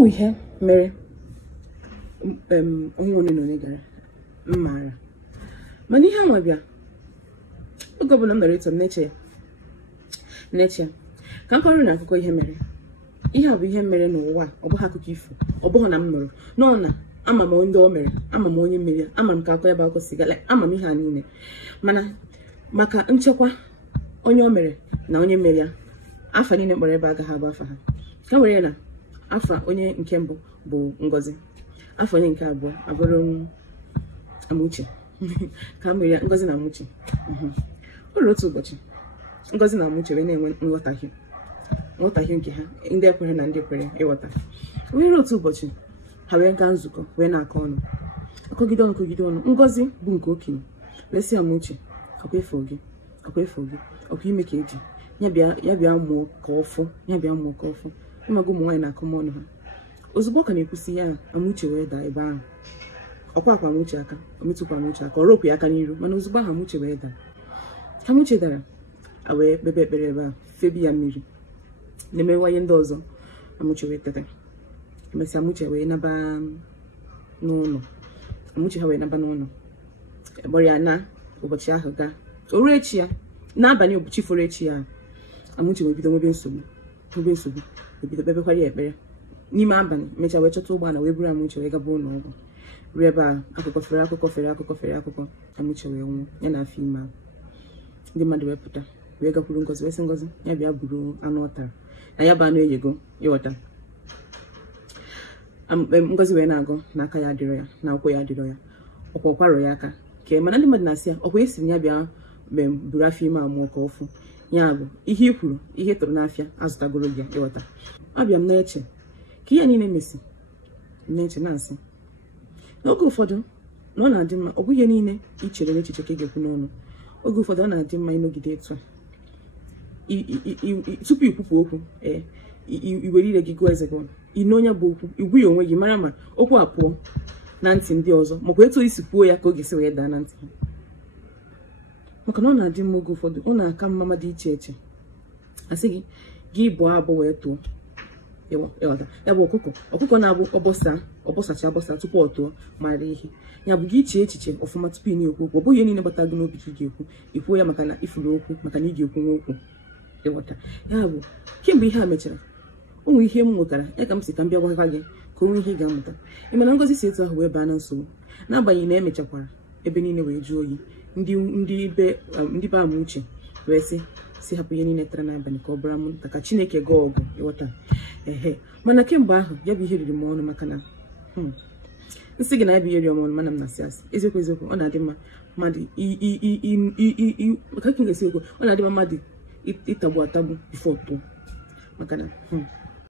Oh ihe mere onye one no negara mmara mana ihe nwa bịa oge ọbụla m nọrọ eto m neche ka m kọrọ na akụkọ ihe mere. Ihe a bụ ihe mere n'ụwa, ọ bụghị akụkọ ifo, ọ bụghị na m nọrọ nọ na ama m ndị o mere, ama m onye mere ya, ama m ka akọ ebe akọ sigala, ama m ihe a niile, mana maka nchekwa onye o mere na onye mere ya, afa niile mkpọrọ ebe agaghị abụ afa ha. Ka were na afa onye nke mbụ bụ Ngozi, afa onye nke abụọ abụrụ Amuche ka mere ya Ngozi na Amuche. O ruo otu ụbọchị Ngozi na Amuche wee na-enwe nghọtahie nke ha, ndị ekwere na ndị ekwere ịghọta. Wee ruo otu ụbọchị ha wee gaa nzukọ wee na-akọ ọnụ, akọgide ọnụ. Ngozi bụ nke okenye wee sị Amuche, ọkwa efu gị ọkwa ime ka eji ya bịa mụọ ka ọfụ, ịmaga ụmụ nwaanyị na-akọ m ọnụ ha. Ozugbo ọ ka na-ekwusi ya, Amuche wee daa ebe ahụ. Ọkwa akwa Amuche aka, o metụkwa Amuche aka, ọ ropụ ya aka n'iru, mana ozugbo ahụ Amuche wee daa. Ka Amuche dara, a wee kpebe ekpere ebe a, febi ya mmiri, na-emewanye ndị ọzọ. Amuche wee tete, emesịa Amuche wee naba n'ụlọ. Gbara ya na ụbọchị ahụ gaa, o ruo echi ya, n'abalị ụbọchị fọrọ echi ya, Amuche wee bido nwebe nsogbu, ebido kpebekwara ya ekpere n'ime abalị. Mechaa wee chọta ụgbọala wee buru Amuche wee gaba ụlọ ọgwụ. Ruo ebe a, akụkọ fere akụkọ, Amuche wee nwụọ ya na afọ ime ahụ. Ndị mmadụ wee pụta wee gakwuru Ngozi wee sị Ngozi ya bịa buru anụ ọ tara, na ya bụ anụ eyego ịghọta. Ngozi wee na-agụ na aka ya adịrọ ya, na ụkwụ ya adịrọ ya, ọkwa ọkwarọ ya aka ke, mana ndị mmadụ na-asị ya ọkwa esi ya bịa buru afọ ime amụọ ka ọfụ. Ya bụ ihe i kwuru, ihe tụrụ n'afịa azụtagoro gị ịghọta. Abịa m na-eche ka ihe niile mesi, na-eche na-asị n'oge ụfọdụ na ọ na-adị mma, ọ bụ ihe niile i chere n'echiche ka ị ga-ekwu n'ọnụ. Oge ụfọdụ ọ na-adị mma ịnọgide etu a, tupu ikwupụ okwu iwere ire gị gụọ eze gị, ine onye bụ okwu, igwu ya onwe gị, mara ma okwu a pụọ na ntị ndị ọzọ makwa etu isi kwuo ya ka ọ ga-esi wee daa na ntị ha. Maka na ọ na-adị mma oge ụfọdụ, ọ na-aka mma dị iche iche asị gị bụọ abụ wee tụọ ya bụ ọkụkọ na-abụ ọbọsacha tupu ọ tụọ mara ihe. Ya bụ gị chee echiche ọfụma tupu ị na-ekwu okwu, ọ bụghị ihe niile gbata gị n'obi ka ị ga-ekwu, ikwuo ya maka na ifuru okwu, maka na ị ga-ekwu n'okwu ịghọta. Ya bụ kemgbe ihe a mechara, o nwere ihe m mụtara, ya ka m si ka m bịa gwakwa gị ka o nwee ihe ị ga-amụta. Ị mana Ngozi si etu ahụ wee baa na nsogbu, n'agbanyeghị na emechakwara ebe niile wee jụọ oyi. Ndị be Amuche wee si hapụ ihe niile tara n'abalị ka ọ bụrụ amụnta, ka Chineke gọọ ọgụ ịghọta. Mana kemgbe ahụ ya bụ ihe riri m ọnụ, maka na nsị gị na ya bụ ihe riri m ọnụ, mana m na-asị asị eziokwu ọ na-adị mma mmadụ ka m ga-esi ekwu, ọ na-adị mma mmadụ ịtagbu atagbu bifo tụọ, maka na